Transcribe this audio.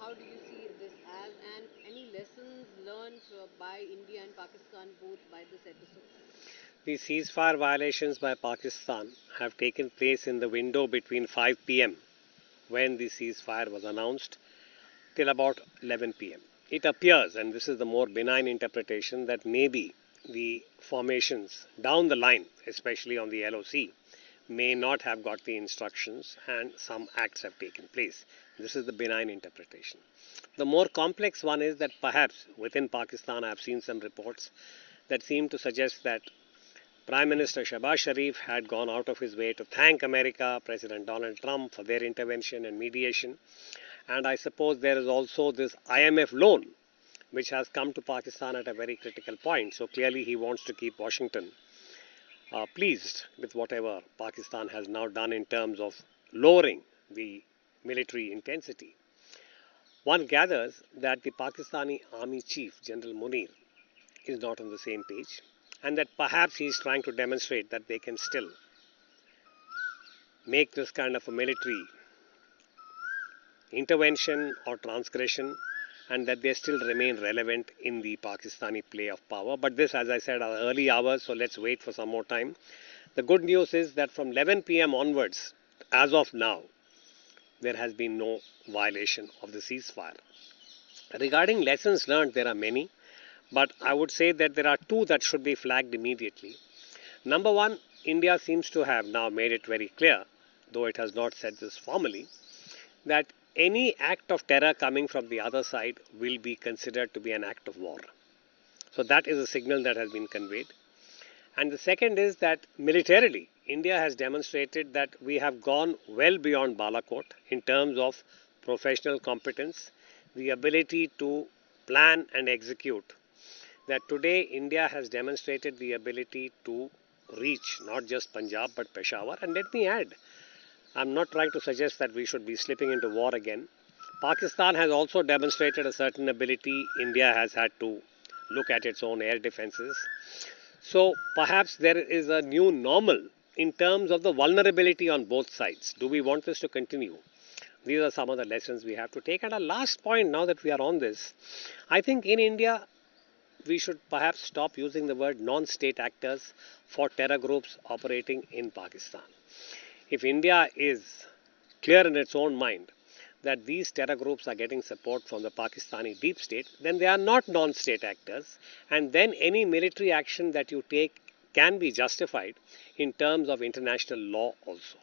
how do you see this as, and any lessons learned by India and Pakistan both by this episode? The ceasefire violations by Pakistan have taken place in the window between 5 p.m., when the ceasefire was announced, till about 11 p.m. It appears, and this is the more benign interpretation, that maybe the formations down the line, especially on the LOC, may not have got the instructions and some acts have taken place. This is the benign interpretation. The more complex one is that perhaps within Pakistan I have seen some reports that seem to suggest that Prime Minister Shehbaz Sharif had gone out of his way to thank America, President Donald Trump for their intervention and mediation. And I suppose there is also this IMF loan which has come to Pakistan at a very critical point. So clearly he wants to keep Washington pleased with whatever Pakistan has now done in terms of lowering the military intensity. One gathers that the Pakistani Army Chief, General Munir, is not on the same page, and that perhaps he is trying to demonstrate that they can still make this kind of a military intervention or transgression, and that they still remain relevant in the Pakistani play of power. But this, as I said, are early hours, so let's wait for some more time. The good news is that from 11 p.m. onwards, as of now, there has been no violation of the ceasefire. Regarding lessons learned, there are many, but I would say that there are two that should be flagged immediately. Number one, India seems to have now made it very clear, though it has not said this formally, that any act of terror coming from the other side will be considered to be an act of war. So that is a signal that has been conveyed. And the second is that militarily, India has demonstrated that we have gone well beyond Balakot in terms of professional competence, the ability to plan and execute. That today India has demonstrated the ability to reach not just Punjab but Peshawar. And let me add, I'm not trying to suggest that we should be slipping into war again. Pakistan has also demonstrated a certain ability. India has had to look at its own air defenses. So perhaps there is a new normal in terms of the vulnerability on both sides. Do we want this to continue? These are some of the lessons we have to take. And a last point, now that we are on this, I think in India we should perhaps stop using the word non-state actors for terror groups operating in Pakistan. If India is clear in its own mind that these terror groups are getting support from the Pakistani deep state, then they are not non-state actors, and then any military action that you take can be justified in terms of international law also.